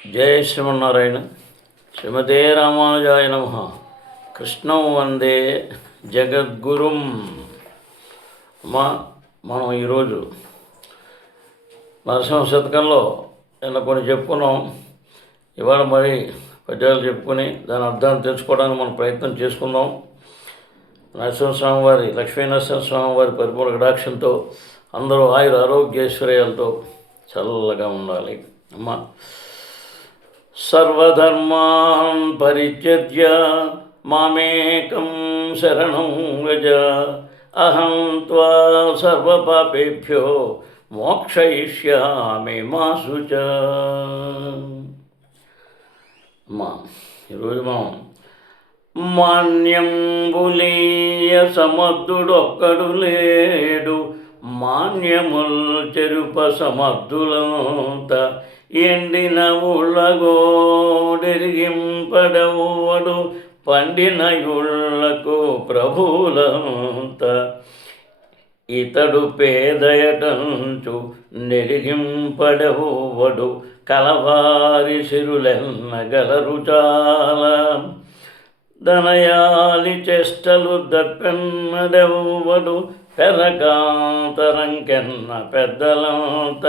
జయ శ్రీమన్నారాయణ. శ్రీమతే రామానుజాయ నమః. కృష్ణం వందే జగద్గురుం. మనం ఈరోజు నరసింహ శతకంలో నిన్న కొన్ని చెప్పుకున్నాం. ఇవాళ మరి పద్యాలు చెప్పుకొని దాని అర్థాన్ని తెలుసుకోవడానికి మనం ప్రయత్నం చేసుకుందాం. నరసింహస్వామి లక్ష్మీ నరసింహస్వామి వారి పరిపూర్ణ కటాక్షంతో అందరూ ఆరోగ్యేశ్వర్యాలతో చల్లగా ఉండాలి. అమ్మ, సర్వధర్మాన్ పరిత్యజ్య మామేకం శరణం వ్రజ, అహం త్వా సర్వపాపేభ్యో మోక్షయిష్యామి మా శుచ. అమ్మా, ఈరోజు మనం మాన్యం బులీయ సమర్థుడొక్కడు లేడు, మాన్యముల్ చెరుప సమర్థులంత, ఎండిన ఉళ్ళగోడెరిగింపడవుడు పండిన యుళ్ళకు ప్రభులంత, ఇతడు పేదయటంచు నెరిగింపడవుడు కలవారి సిరులెన్నగలరు చాలా, ధనయాలి చేష్టలు దప్పెన్నడెవ్వడు పెరకాంతరంకెన్న పెద్దలంత,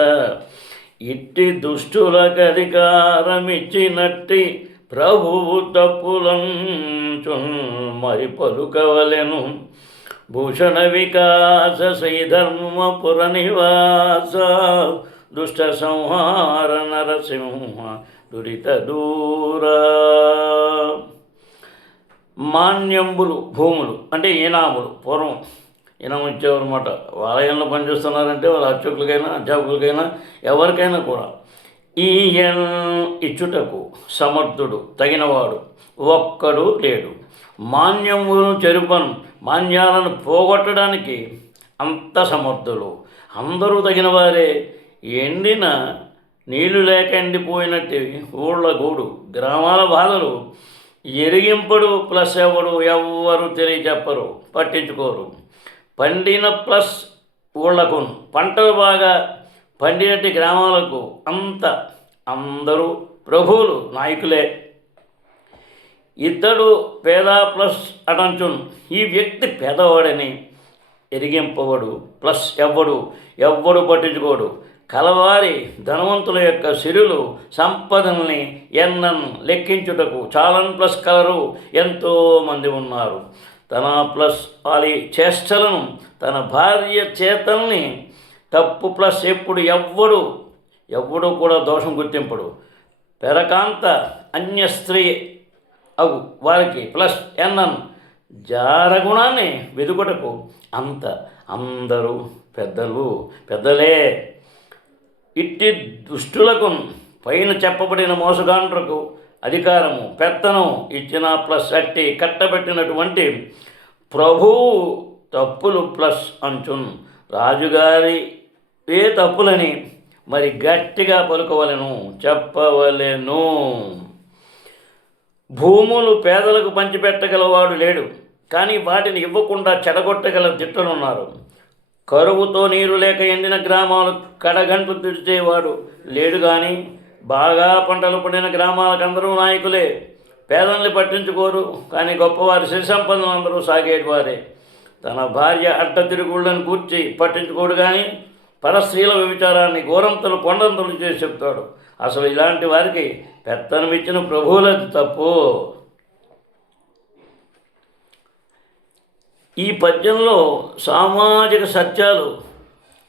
ఇట్టి దుష్టులకధికారమిచ్చినట్టి ప్రభువు తప్పులంచు మరి పలుకవలెను. భూషణ వికాస శ్రీధర్మపుర నివాస, దుష్ట సంహార నరసింహ దురిత దూరా. మాన్యంబులు భూములు అంటే ఈనాములు. పూర్వం ఈనాము ఇచ్చేవారు అన్నమాట. ఆలయంలో పనిచేస్తున్నారంటే వాళ్ళ అర్చకులకైనా అధ్యాపకులకైనా ఎవరికైనా కూడా ఈయన్ ఇచ్చుటకు సమర్థుడు తగినవాడు ఒక్కడు లేడు. మాన్యములను చెరుపను మాన్యాలను పోగొట్టడానికి అంత సమర్థులు అందరూ తగిన వారే. ఎండిన నీళ్లు లేక ఎండిపోయినట్టు ఊళ్ళ గూడు గ్రామాల బాధలు ఎరిగింపడు ప్లస్ ఎవ్వరు తెలియచెప్పరు, పట్టించుకోరు. పండిన ప్లస్ ఊళ్ళకు పంటలు బాగా పండినట్టు గ్రామాలకు అందరూ ప్రభువులు నాయకులే. ఇతడు పేద ప్లస్ అటంచున్, ఈ వ్యక్తి పేదవాడని ఎరిగింపవడు ప్లస్ ఎవ్వడు పట్టించుకోడు. కలవారి ధనవంతుల యొక్క సిరులు సంపదల్ని ఎన్నన్ లెక్కించుటకు చాలన్ ప్లస్ కలరు ఎంతోమంది ఉన్నారు. తన ప్లస్ వారి చేష్టలను తన భార్య చేతల్ని తప్పు ప్లస్ ఎప్పుడు ఎవ్వడు కూడా దోషం గుర్తింపడు. పెరకాంత అన్య స్త్రీ అగు వారికి ప్లస్ ఎన్నన్ జారగుణాన్ని వెదుకుటకు అందరూ పెద్దలే. ఇట్టి దుష్టులకు పైన చెప్పబడిన మోసగాండ్రకు అధికారము పెత్తనం ఇచ్చిన ప్లస్ అట్టి కట్టబెట్టినటువంటి ప్రభువు తప్పులు ప్లస్ అంచున్ రాజుగారివే తప్పులని మరి గట్టిగా పలుకవలెను, చెప్పవలెను. భూములు పేదలకు పంచిపెట్టగలవాడు లేడు, కానీ వాటిని ఇవ్వకుండా చెడగొట్టగల దిట్టలున్నారు. కరువుతో నీరు లేక ఎండిన గ్రామాలు కడగంట్లు తెరిచేవాడు లేడు, కానీ బాగా పంటలు పండిన గ్రామాలకు అందరూ నాయకులే. పేదల్ని పట్టించుకోరు, కానీ గొప్పవారి సిరి సంపదలు అందరూ సాగేటివారే. తన భార్య అడ్డ తిరుగుళ్ళను కూర్చి పట్టించుకోడు, కానీ పరస్త్రీల వ్యభిచారాన్ని ఘోరంతలు కొండంతలు చేసి చెప్తాడు. అసలు ఇలాంటి వారికి పెత్తనమిచ్చిన ప్రభువులది తప్పు. ఈ పద్యంలో సామాజిక సత్యాలు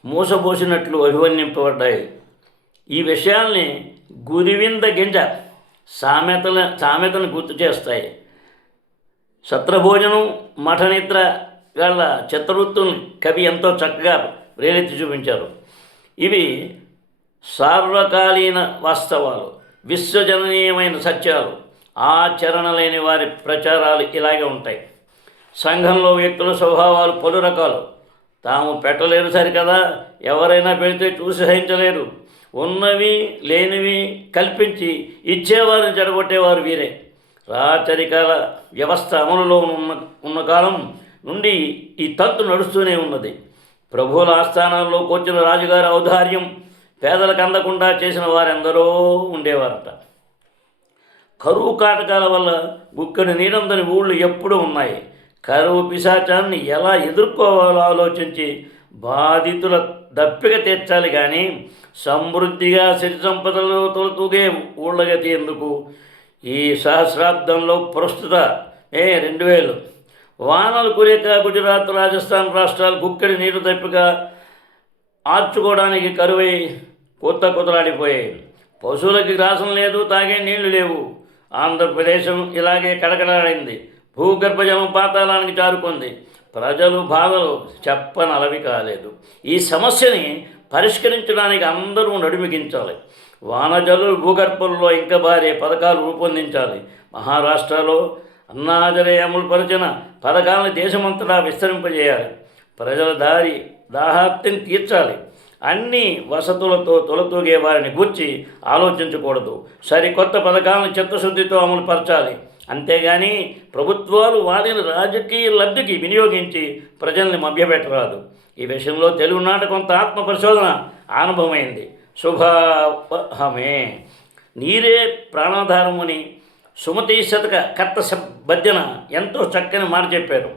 మూసపోసినట్లు అభివర్ణింపబడ్డాయి. ఈ విషయాల్ని గురివింద గింజ సామెతను గుర్తు చేస్తాయి. సత్రభోజనం మఠనిద్ర గల చిత్రవృత్తుల్ని కవి ఎంతో చక్కగా ప్రేరెత్తి చూపించారు. ఇవి సార్వకాలీన వాస్తవాలు, విశ్వజననీయమైన సత్యాలు. ఆచరణ లేని వారి ప్రచారాలు ఇలాగే ఉంటాయి. సంఘంలో వ్యక్తుల స్వభావాలు పలు రకాలు. తాము పెట్టలేరు సరికదా, ఎవరైనా పెడితే చూసి సహించలేరు. ఉన్నవి లేనివి కల్పించి ఇచ్చేవారిని చెడగొట్టేవారు వీరే. రాచరికాల వ్యవస్థ అమలులో ఉన్న కాలం నుండి ఈ తంతు నడుస్తూనే ఉన్నది. ప్రభువుల ఆస్థానాల్లో కూర్చున్న రాజుగారి ఔదార్యం పేదలకు అందకుండా చేసిన వారెందరో ఉండేవారట. కరువు కాటకాల వల్ల గుక్కడి నీరందని ఊళ్ళు ఎప్పుడూ ఉన్నాయి. కరువు పిశాచాన్ని ఎలా ఎదుర్కోవాలో ఆలోచించి బాధితుల దప్పిక తీర్చాలి కానీ సమృద్ధిగా సిరి సంపదలు తొలతూగే ఊళ్ళగతి ఎందుకు? ఈ సహస్రాబ్దంలో ప్రస్తుత 2000 వానలు కురియక గుజరాత్, రాజస్థాన్ రాష్ట్రాలు గుక్కడి నీరు దప్పిక ఆర్చుకోవడానికి కరువై కొత్తలాడిపోయాయి. పశువులకి గ్రాసం లేదు, తాగే నీళ్లు లేవు. ఆంధ్రప్రదేశం ఇలాగే కడకడాడింది. భూగర్భ జలం పాతాళానికి జారుకుంది. ప్రజలు బాధలు చెప్పనలవి కాలేదు. ఈ సమస్యని పరిష్కరించడానికి అందరూ నడుమిగించాలి. వానజలు భూగర్భంలో ఇంకా భారీ పథకాలు రూపొందించాలి. మహారాష్ట్రలో అన్నాజరే అమలుపరిచిన పథకాలను దేశమంతటా విస్తరింపజేయాలి. ప్రజల దాహార్తిని తీర్చాలి. అన్ని వసతులతో తొలతూగే వారిని గూర్చి ఆలోచించకూడదు. సరికొత్త పథకాలను చిత్తశుద్ధితో అమలుపరచాలి. అంతేగాని ప్రభుత్వాలు వాటిని రాజకీయ లబ్ధికి వినియోగించి ప్రజల్ని మభ్యపెట్టరాదు. ఈ విషయంలో తెలుగునాట కొంత ఆత్మ పరిశోధన అనుభవమైంది. శుభమే నీరే ప్రాణాధారముని సుమతి శతక కర్త భజన ఎంతో చక్కని మాట చెప్పారు.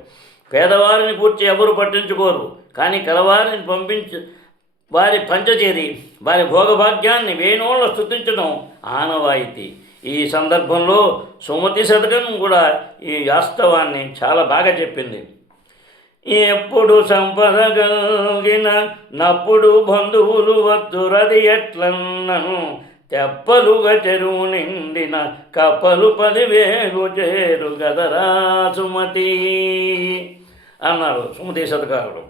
పేదవారిని కూర్చి ఎవరు పట్టించుకోరు, కానీ కలవారిని వారి పంచచేరి వారి భోగభాగ్యాన్ని వేణోళ్ళ స్తుతించడం ఆనవాయితీ. ఈ సందర్భంలో సుమతి శతకం కూడా ఈ వాస్తవాన్ని చాలా బాగా చెప్పింది. ఎప్పుడు సంపద కలిగిన నప్పుడు బంధువులు వద్దురది ఎట్లన్నను, తెప్పలుగా చెరువు నిండిన కప్పలు 10,000 చేరు గదరా సుమతి అన్నారు సుమతి శతకారుడు.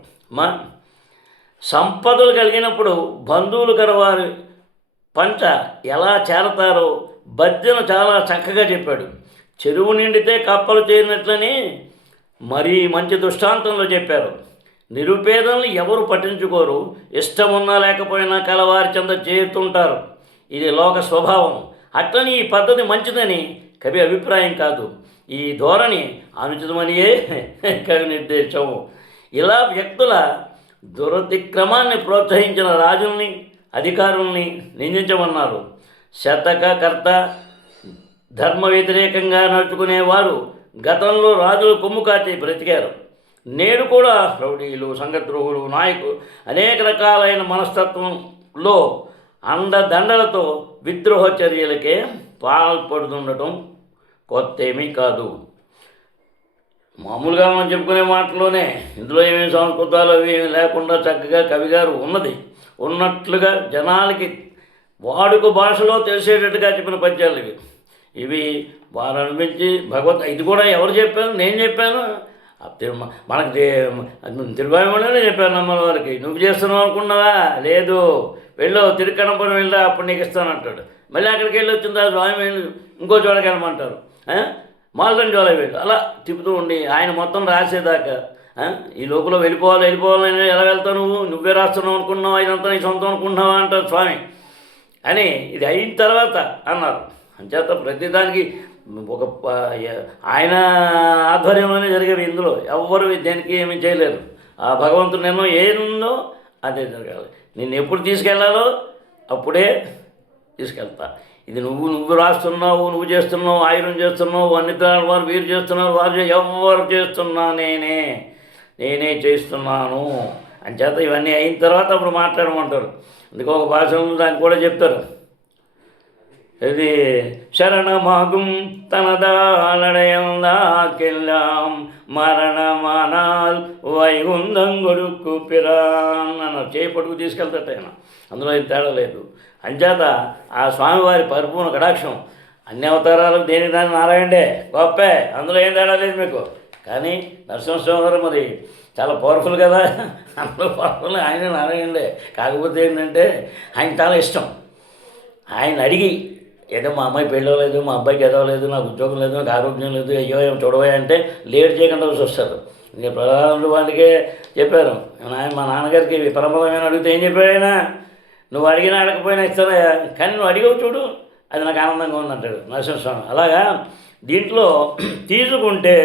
సంపదలు కలిగినప్పుడు బంధువులు కలవారి పంచ ఎలా చేరతారో బద్దెన చాలా చక్కగా చెప్పాడు. చెరువు నిండితే కప్పలు చేరినట్లని మరీ మంచి దృష్టాంతంలో చెప్పారు. నిరుపేదల్ని ఎవరు పట్టించుకోరు, ఇష్టం ఉన్నా లేకపోయినా కలవారి చెంద చేరుతుంటారు. ఇది లోక స్వభావం. అట్లని ఈ పద్ధతి మంచిదని కవి అభిప్రాయం కాదు. ఈ ధోరణి అనుచితమనియే కవి నిర్దేశం. ఇలా వ్యక్తుల దురతిక్రమాన్ని ప్రోత్సహించిన రాజుల్ని, అధికారుల్ని నిందించమన్నారు. శతకకర్త ధర్మ వ్యతిరేకంగా నడుచుకునేవారు గతంలో రాజులు కొమ్ము కాచి బ్రతికారు. నేడు కూడా రౌడీలు, సంఘద్రోహులు, నాయకులు అనేక రకాలైన మనస్తత్వంలో అండదండలతో విద్రోహ చర్యలకే పాల్పడుతుండటం కొత్త ఏమీ కాదు. మామూలుగా మనం చెప్పుకునే మాటలోనే ఇందులో ఏమేమి సంస్కృతాలు అవి లేకుండా చక్కగా కవిగారు ఉన్నట్లుగా జనాలకి వాడుక భాషలో తెలిసేటట్టుగా చెప్పిన పద్యాలు ఇవి వారు అనిపించి ఇది కూడా ఎవరు చెప్పాను? నేను చెప్పాను. మనకి తిరువాయిమూలనే చెప్పాను నమ్మల వారికి. నువ్వు చేస్తున్నావు అనుకున్నావా? లేదు, వెళ్ళు తిరుకణపురం వెళ్ళా, అప్పుడు నీకు ఇస్తానంటాడు. మళ్ళీ అక్కడికి వెళ్ళి వచ్చిన తర్వాత స్వామి ఇంకో చోటకి వెళ్ళమంటారు. మాల్టన్ జోల వెళ్ళు, అలా తిప్పుతూ ఉండి ఆయన మొత్తం రాసేదాకా ఈ లోపల వెళ్ళిపోవాలని ఎలా వెళ్తావు? నువ్వే రాస్తున్నావు అనుకున్నావా? ఇదంతా నీ సొంతం అనుకుంటున్నావా అంటారు స్వామి అని. ఇది అయిన తర్వాత అన్నారు. అంచేత ప్రతిదానికి ఒక ఆయన ఆధ్వర్యంలోనే జరిగేవి. ఇందులో ఎవ్వరు దేనికి ఏమీ చేయలేరు. ఆ భగవంతుడు నేను ఏముందో అదే జరగాలి. నిన్ను ఎప్పుడు తీసుకెళ్లాలో అప్పుడే తీసుకెళ్తా. ఇది నువ్వు రాస్తున్నావు, నువ్వు చేస్తున్నావు, ఆయురం చేస్తున్నావు, అన్ని వారు వీరు చేస్తున్నారు, ఎవరు చేస్తున్నా నేనే చేస్తున్నాను. అంచేత ఇవన్నీ అయిన తర్వాత అప్పుడు మాట్లాడమంటారు. అందుకే ఒక భాషలో దాన్ని కూడా చెప్తారు. ఇది శరణమాగుం తనదాలడయందాకెళ్ళాం మరణమానాల్ వైగుందం గొడుక్కు పిరాన్ అన్నారు. చేపట్టుకు తీసుకెళ్తాట ఆయన. అందులో ఏం తేడా లేదు. అంచేత ఆ స్వామివారి పరిపూర్ణ కటాక్షం అన్ని అవతారాలు దేని నారాయణే గొప్పే, అందులో ఏం తేడా లేదు మీకు. కానీ నరసింహస్వామి గారు మరి చాలా పవర్ఫుల్ కదా, అందులో పవర్ఫుల్ ఆయన నారాయణే. కాకపోతే ఏంటంటే ఆయన చాలా ఇష్టం. ఆయన అడిగి ఏదో మా అమ్మాయి పెళ్ళలేదు, మా అబ్బాయికి ఎదవలేదు, నాకు ఉద్యోగం లేదు, నాకు ఆరోగ్యం లేదు, అయ్యో ఏం చూడవా అంటే లేట్ చేయకుండా వస్తారు. ఇంకా ప్రధానులు వాటికే చెప్పారు. మా నాన్నగారికి పరమమైన అడిగితే ఏం చెప్పాడు ఆయన? నువ్వు అడిగినా అడగకపోయినా ఇస్తారా, కానీ నువ్వు అడిగవు చూడు, అది నాకు ఆనందంగా ఉందంటాడు నరసింహస్వామి. అలాగా దీంట్లో తీసుకుంటే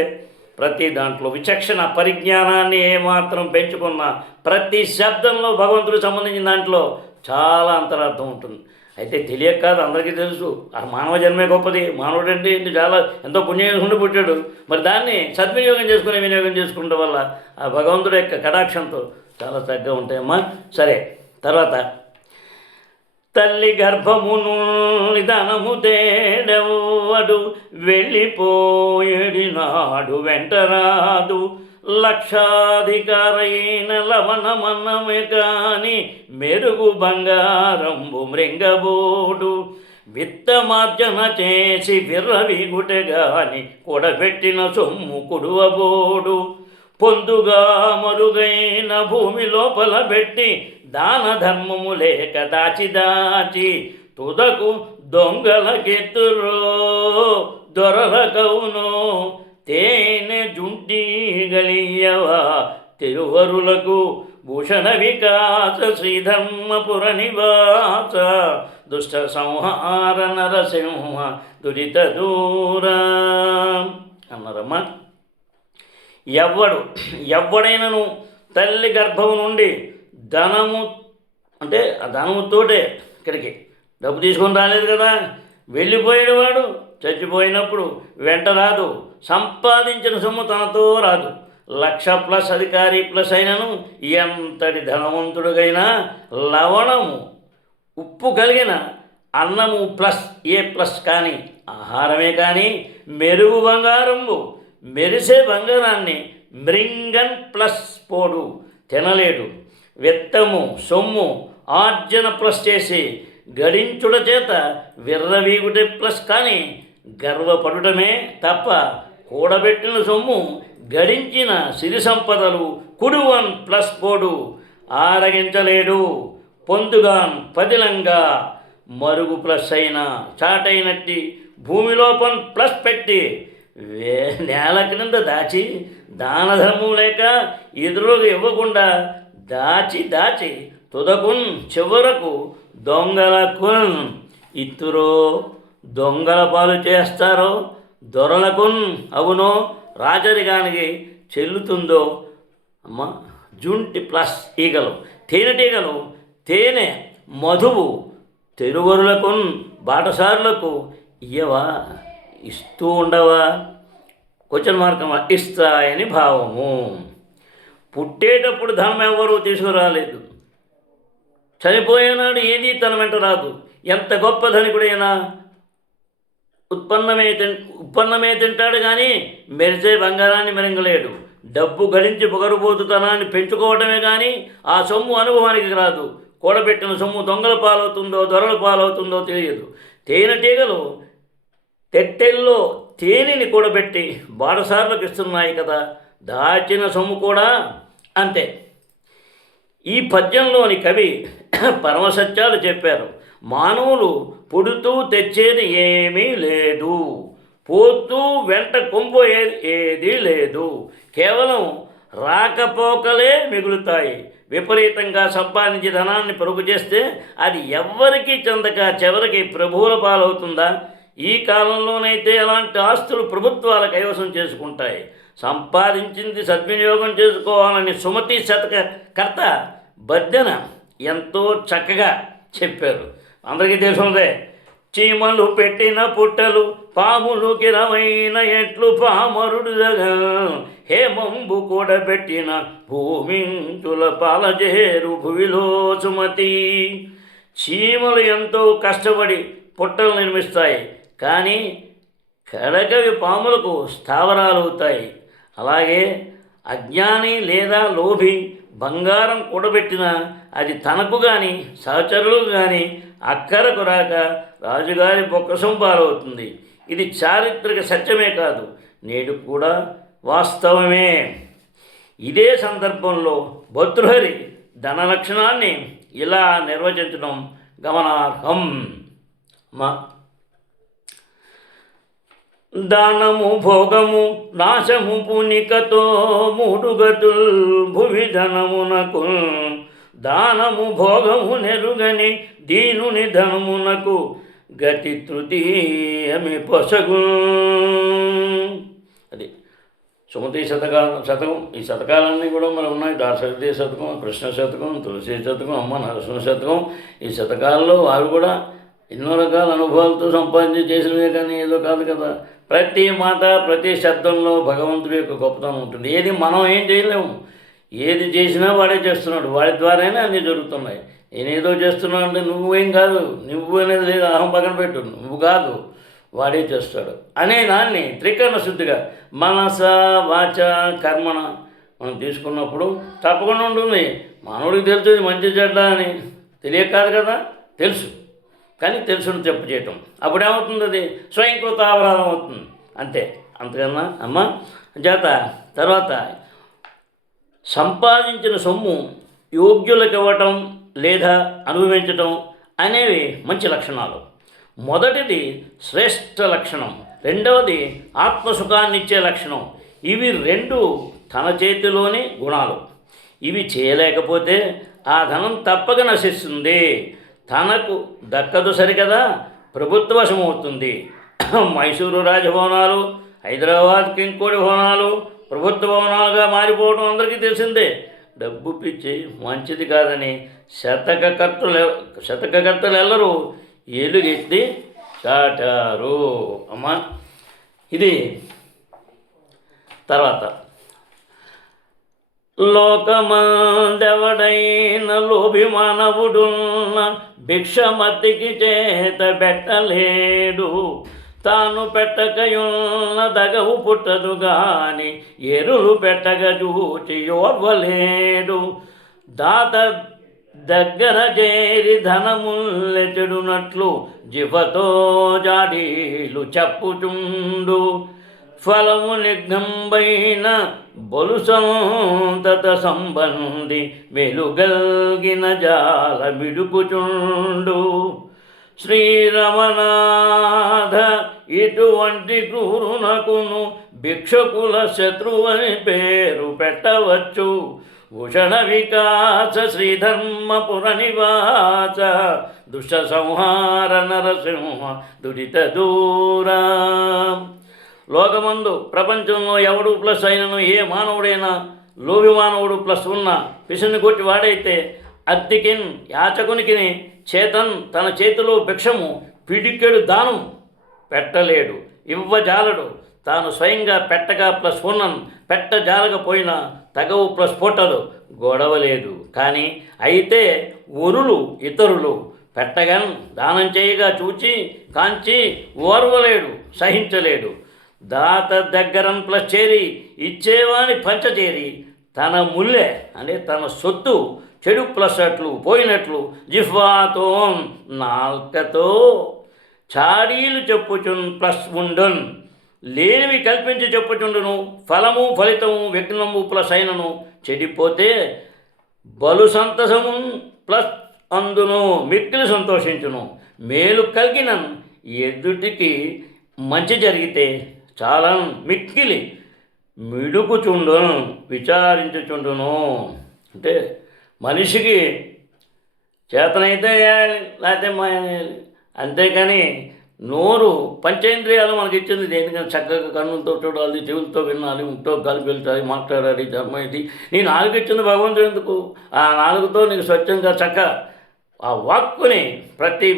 ప్రతి దాంట్లో విచక్షణ పరిజ్ఞానాన్ని ఏమాత్రం పెంచుకున్న ప్రతి శబ్దంలో భగవంతుడికి సంబంధించిన దాంట్లో చాలా అంతరార్థం ఉంటుంది. అయితే తెలియక కాదు, అందరికీ తెలుసు ఆ మానవ జన్మే గొప్పది. మానవుడు అంటే ఇంటి చాలా ఎంతో పుణ్యం చేసుకుంటూ పుట్టాడు. మరి దాన్ని వినియోగం చేసుకుంటే వల్ల ఆ భగవంతుడి యొక్క కటాక్షంతో చాలా చక్కగా ఉంటాయమ్మా. సరే, తర్వాత తల్లి గర్భమును నిధనము తేడెవ్వడు వెళ్ళిపోయేడి నాడు వెంటరాదు. లక్షాధికారైన లవణమన్నమే కాని మెరుగు బంగారంబు మృంగబోడు. విత్తమార్జన చేసి విర్రవీగుటె గాని కూడబెట్టిన సొమ్ము కుడువబోడు. పొందుగా మరుగైన భూమి లోపల పెట్టి దాన ధర్మము లేక దాచి తుదకు దొంగలకెత్తురో దొరలకవును. తేనె జుంటి గలియవా తిరువరులకు భూషణ వికాస శ్రీధర్మపుర నివాస దుష్ట సంహార నరసింహ దురిత దూర అన్నారమ్మా. ఎవ్వడైనను తల్లి గర్భము నుండి ధనము అంటే ఆ ధనముతోటే ఇక్కడికి డబ్బు తీసుకొని రాలేదు కదా, వెళ్ళిపోయాడు వాడు. చచ్చిపోయినప్పుడు వెంట రాదు, సంపాదించిన సొమ్ము తనతో రాదు. 1,00,000+ అధికారి ప్లస్ అయినను ఎంతటి ధనవంతుడుగైనా లవణము ఉప్పు కలిగిన అన్నము ప్లస్ ఏ ప్లస్ కానీ ఆహారమే కానీ మెరుగు బంగారంబు మెరిసే బంగారాన్ని మృంగన్ ప్లస్ పోడు తినలేడు. విత్తము సొమ్ము ఆర్జన ప్లస్ చేసి గడించుడ చేత విర్రవీగుటే ప్లస్ కానీ గర్వపడుటమే తప్ప కూడబెట్టిన సొమ్ము గడించిన సిరి సంపదలు కుడువన్ ప్లస్ పోడు ఆరగించలేడు. పొందుగాన్ పదిలంగా మరుగు ప్లస్ అయిన చాటైనట్టి భూమిలోపన్ ప్లస్ పెట్టి నేల క్రింద దాచి దాన ధర్మం లేక ఎదురుగా ఇవ్వకుండా దాచి తుదకున్ చివరకు దొంగలకున్ ఇత్తురో దొంగల పాలు చేస్తారో దొరలకున్ అవునో రాజరిగానికి చెల్లుతుందో అమ్మ. జుంటి ప్లస్ ఈగలు తేనెటీగలు తేనె మధువు తెరువరులకున్ బాటసారులకు ఇయ్యవా ఇస్తూ ఉండవా? క్వశ్చన్ మార్కం ఇస్తాయని భావము. పుట్టేటప్పుడు ధనం ఎవరు తీసుకురాలేదు, చనిపోయేనాడు ఏది తన వెంట రాదు. ఎంత గొప్ప ధనికుడైనా ఉత్పన్నమే తింటాడు కానీ మెరిసే బంగారాన్ని మెరంగలేడు. డబ్బు గడించి పొగరుబోతుతనాన్ని పెంచుకోవటమే కానీ ఆ సొమ్ము అనుభవానికి రాదు. కూడబెట్టిన సొమ్ము దొంగల పాలవుతుందో దొరల పాలవుతుందో తెలియదు. తేనెటీగలు తెట్టెల్లో తేనెని కూడబెట్టి బాటసార్లకు ఇస్తున్నాయి కదా, దాచిన సొమ్ము కూడా అంతే. ఈ పద్యంలోని కవి పరమసత్యాలు చెప్పారు. మానవులు పుడుతూ తెచ్చేది ఏమీ లేదు, పోతూ వెంట కొంపోయేది ఏదీ లేదు. కేవలం రాకపోకలే మిగులుతాయి. విపరీతంగా సంపాదించి ధనాన్ని పొరుగు చేస్తే అది ఎవ్వరికీ చెందక చివరికి ప్రభువుల పాలవుతుందా? ఈ కాలంలోనైతే అలాంటి ఆస్తులు ప్రభుత్వాల కైవసం చేసుకుంటాయి. సంపాదించింది సద్వినియోగం చేసుకోవాలని సుమతి శతకకర్త బద్దెన ఎంతో చక్కగా చెప్పారు. అందరికీ తెలుసుందే. చీమలు పెట్టిన పుట్టలు పాములు కిరవైన ఎట్లు పామరుడు హేమంబు కూడబెట్టిన భూమింతుల పాలజేరు భువిలో సుమతి. చీమలు ఎంతో కష్టపడి పుట్టలు నిర్మిస్తాయి, కానీ కడగవి పాములకు స్థావరాలు అవుతాయి. అలాగే అజ్ఞాని లేదా లోభి బంగారం కూడబెట్టినా అది తనకు కానీ సహచరులకు కానీ అక్కరకు రాక రాజుగారి బొక్కసం పాలవుతుంది. ఇది చారిత్రక సత్యమే కాదు, నేడు కూడా వాస్తవమే. ఇదే సందర్భంలో భర్తృహరి ధన లక్షణాన్ని ఇలా నిర్వచించడం గమనార్హం. దానము భోగము నాశము పునికతో మూడు గతుల్ భువి ధనమునకు. దానము భోగము నెరుగని దీనుని ధనమునకు గతి తృతీయమి పొసగు. అది సుమతి శతకం. ఈ శతకాలన్నీ కూడా మరి ఉన్నాయి. దాశరథి శతకం, కృష్ణ శతకం, తులసి శతకం, అమ్మ నరసింహ శతకం. ఈ శతకాల్లో వారు కూడా ఎన్నో రకాల అనుభవాలతో సంపాదించి చేసినవే కానీ ఏదో కాదు కదా. ప్రతి మాట ప్రతి శబ్దంలో భగవంతుడి యొక్క గొప్పతనం ఉంటుంది. ఏది మనం ఏం చేయలేము. ఏది చేసినా వాడే చేస్తున్నాడు, వాడి ద్వారానే అన్నీ జరుగుతున్నాయి. నేనేదో చేస్తున్నావు అంటే నువ్వేం కాదు, నువ్వు అనేది లేదు, అహం పక్కన పెట్టు, నువ్వు కాదు, వాడే చేస్తాడు అనే దాన్ని త్రికరణ శుద్ధిగా మనస వాచ కర్మణ మనం తీసుకున్నప్పుడు తప్పకుండా ఉంటుంది. మానవుడికి తెలుస్తుంది మంచి చెడ్డ అని, తెలియక కాదు కదా, తెలుసు, కానీ తెలుసుని చెప్పు చేయటం అప్పుడేమవుతుంది, అది స్వయంకృత అపరాధం అవుతుంది అంతే. అంతకన్నా అమ్మ చేత తర్వాత సంపాదించిన సొమ్ము యోగ్యులకు ఇవ్వటం లేదా అనుభవించటం అనేవి మంచి లక్షణాలు. మొదటిది శ్రేష్ఠ లక్షణం, రెండవది ఆత్మసుఖాన్నిచ్చే లక్షణం. ఇవి రెండు తన చేతిలోని గుణాలు. ఇవి చేయలేకపోతే ఆ ధనం తప్పక నశిస్తుంది, తనకు దక్కదు సరికదా, ప్రభుత్వ వశమవుతుంది. మైసూరు రాజభవనాలు, హైదరాబాద్ కింగ్కోడి భవనాలు ప్రభుత్వ భవనాలుగా మారిపోవడం అందరికీ తెలిసిందే. డబ్బు పిచ్చి మంచిది కాదని శతకకర్తలు ఎల్లరూ ఎలుగెత్తి చాటారు. అమ్మా ఇది తర్వాత లోకమందెవడైన లోభి మానవుడున్న భిక్షమతికి చేత పెట్టలేడు, తాను పెట్టకయున్న దగవు పుట్టదు గాని ఎరులు పెట్టగ చూచి ఓర్వలేడు. దాత దగ్గర చేరి ధనముల్లెచెడునట్లు జివతో జాడీలు చెప్పుచుండు, ఫలము నిఘ్నంబైన బొలు సంతత సంబంధి వెలుగల్గిన జాల మిడుకుచుండు. శ్రీరమనాథ ఇటువంటి క్రూరునకును భిక్షకుల శత్రువని పేరు పెట్టవచ్చు. భూషణ వికాస శ్రీధర్మపుర నివాస దుష్ట సంహార నరసింహ దురిత దూరా. లోకమందు ప్రపంచంలో ఎవడు ప్లస్ అయినను ఏ మానవుడైనా లోభి మానవుడు ప్లస్ ఉన్న పిసిని కొట్టి వాడైతే అద్దెకిన్ యాచకునికి చేతన్ తన చేతిలో భిక్షము పిడికెడు దానం పెట్టలేడు, ఇవ్వజాలడు. తాను స్వయంగా పెట్టగా ప్లస్ ఉన్నన్ పెట్టజాలకపోయినా తగవు ప్లస్ పుట్టదు, గొడవ లేదు. కానీ అయితే ఒరులు ఇతరులు పెట్టగన్ దానం చేయగా చూచి కాంచి ఓర్వలేడు, సహించలేడు. దాత దగ్గరన్ ప్లస్ చేరి ఇచ్చేవాని పంచచేరి తన ముల్లె అంటే తన సొత్తు చెడు ప్లస్ అట్లు పోయినట్లు జిహ్వాతో నాల్కతో చాడీలు చెప్పుచున్ ప్లస్ ఉండున్, లేనివి కల్పించి చెప్పుచుండును. ఫలము ఫలితము విఘ్నము ప్లస్ అయినను చెడిపోతే బలు సంతసము ప్లస్ అందును మిక్కిలి సంతోషించును. మేలు కలిగిన ఎదుటికి మంచి జరిగితే చాలా మిక్కిలి మిడుకుచుండును, విచారించుచుండును. అంటే మనిషికి చేతనైతే వేయాలి, లేకపోతే మాయాలి, అంతేకాని నోరు పంచేంద్రియాలు మనకి ఇచ్చింది దేనికని చక్కగా కన్నులతో చూడాలి, చెవులతో వినాలి, ముక్తో కలిపి వెళ్తాయి, మాట్లాడాలి, ధర్మ ఇది. నీ నాలుగు ఇచ్చింది భగవంతుడు ఎందుకు? ఆ నాలుగుతో నీకు స్వచ్ఛంగా చక్క ఆ వాక్కుని ప్రతి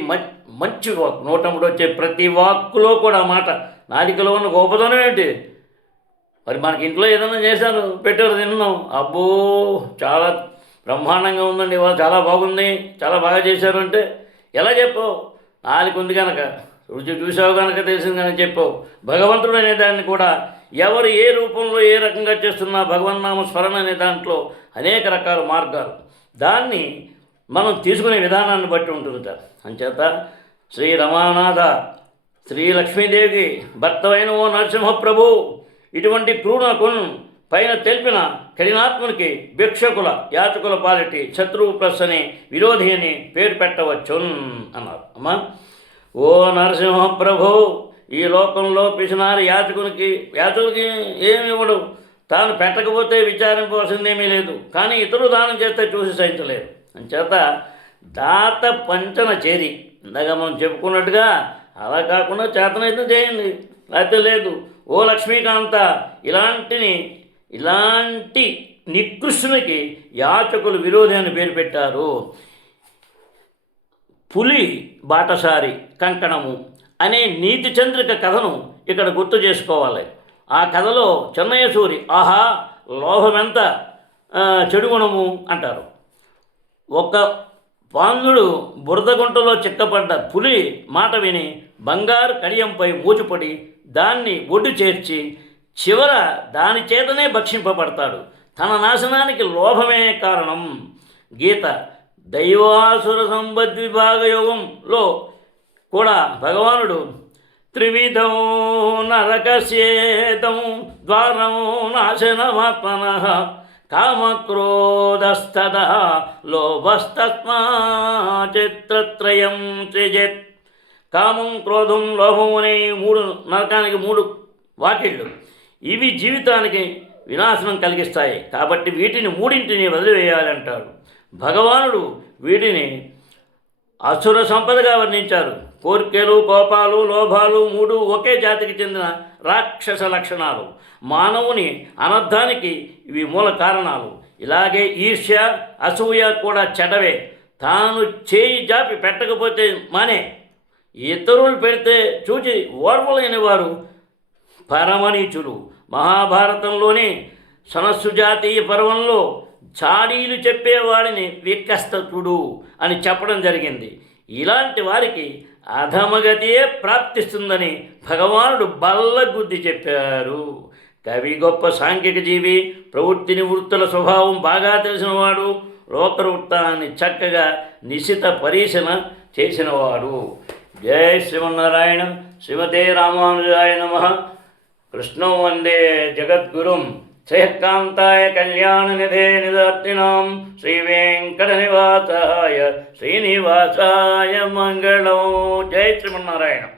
మంచి వాక్కు నోటముడు వచ్చే ప్రతి వాక్కులో కూడా మాట నాలికలో ఉన్న గొప్పతనం ఏంటి? మరి మనకి ఇంట్లో ఏదైనా చేశారు, పెట్టారు, తిన్నాం, అబ్బో చాలా బ్రహ్మాండంగా ఉందండి, వాళ్ళు చాలా బాగుంది, చాలా బాగా చేశారు అంటే ఎలా చెప్పావు? నాలుగు ఉంది కనుక, రుచి చూసావు కనుక తెలిసింది కనుక చెప్పావు. భగవంతుడు అనే దాన్ని కూడా ఎవరు ఏ రూపంలో ఏ రకంగా చేస్తున్నా భగవన్నామ స్మరణ అనే దాంట్లో అనేక రకాల మార్గాలు, దాన్ని మనం తీసుకునే విధానాన్ని బట్టి ఉంటుంది. అంచేత శ్రీ రమానాథ శ్రీ లక్ష్మీదేవికి భర్తవైన ఓ నరసింహప్రభు ఇటువంటి క్రూరకు పైన తెలిపిన కఠినాత్మునికి భిక్షకుల యాచకుల పాలిటి శత్రువు ప్లస్ అని విరోధి అని పేరు పెట్టవచ్చు అన్నారు. అమ్మా ఓ నరసింహప్రభు, ఈ లోకంలో పిసినారి యాచకునికి ఏమి ఇవ్వడు, తాను పెట్టకపోతే విచారింపవలసిందేమీ లేదు, కానీ ఇతరులు దానం చేస్తే చూసి సహించలేదు. అంచేత దాత పంచన చేరి ఇందాక మనం చెప్పుకున్నట్టుగా అలా కాకుండా చేతనైతే చేయండి, లేకపోతే లేదు. ఓ లక్ష్మీకాంత, ఇలాంటి నికృష్ణునికి యాచకులు విరోధి అని పేరు పెట్టారు. పులి బాటసారి కంకణము అనే నీతి చంద్రిక కథను ఇక్కడ గుర్తు చేసుకోవాలి. ఆ కథలో చెన్నయ్య సూరి ఆహా లోభమెంత చెడుగుణము అంటారు. ఒక పాందుడు బురదగుంటలో చిక్కపడ్డ పులి మాట విని బంగారు కడియంపై మూచుపడి దాన్ని ఒడ్డు చేర్చి చివర దాని చేతనే భక్షింపబడతాడు. తన నాశనానికి లోభమే కారణం. గీత దైవాసుర సంబద్విభాగ యోగంలో కూడా భగవానుడు త్రివిధం నరకస్యేదం ద్వారం నాశనమాత్మన కామక్రోధస్తద లోభస్తస్మా చిత్రత్రయం త్రిజత్. కామం, క్రోధం, లోభం అనే నరకానికి మూడు వాకిళ్ళు. ఇవి జీవితానికి వినాశనం కలిగిస్తాయి. కాబట్టి వీటిని మూడింటిని వదిలివేయాలంటాడు భగవానుడు. వీటిని అసుర సంపదగా వర్ణించారు. కోర్కెలు, కోపాలు, లోభాలు మూడు ఒకే జాతికి చెందిన రాక్షస లక్షణాలు. మానవుని అనర్థానికి ఇవి మూల కారణాలు. ఇలాగే ఈర్ష్య, అసూయ కూడా చెడవే. తాను చేయి జాపి పెట్టకపోతే మానే, ఇతరులు పెడితే చూచి ఓర్వలేని వారు పరమనీచులు. మహాభారతంలోని సనస్సు జాతీయ పర్వంలో చాడీలు చెప్పేవాడిని వికస్తతుడు అని చెప్పడం జరిగింది. ఇలాంటి వారికి అధమగతియే ప్రాప్తిస్తుందని భగవానుడు బల్లగుద్ది చెప్పారు. కవి గొప్ప సాంఘిక జీవి, ప్రవృత్తిని వృత్తుల స్వభావం బాగా తెలిసినవాడు, లోకవృత్తాన్ని చక్కగా నిశిత పరీక్షణ చేసినవాడు. జై శ్రీమన్నారాయణ. శ్రీమతే రామానుజాయ నమః. కృష్ణం వందే జగద్గురుం శ్రీకాంతాయ కళ్యాణనిధే నిదార్తినాం శ్రీవేంకటనివాసాయ శ్రీనివాసాయ మంగళం. జై శ్రీమన్నారాయణ.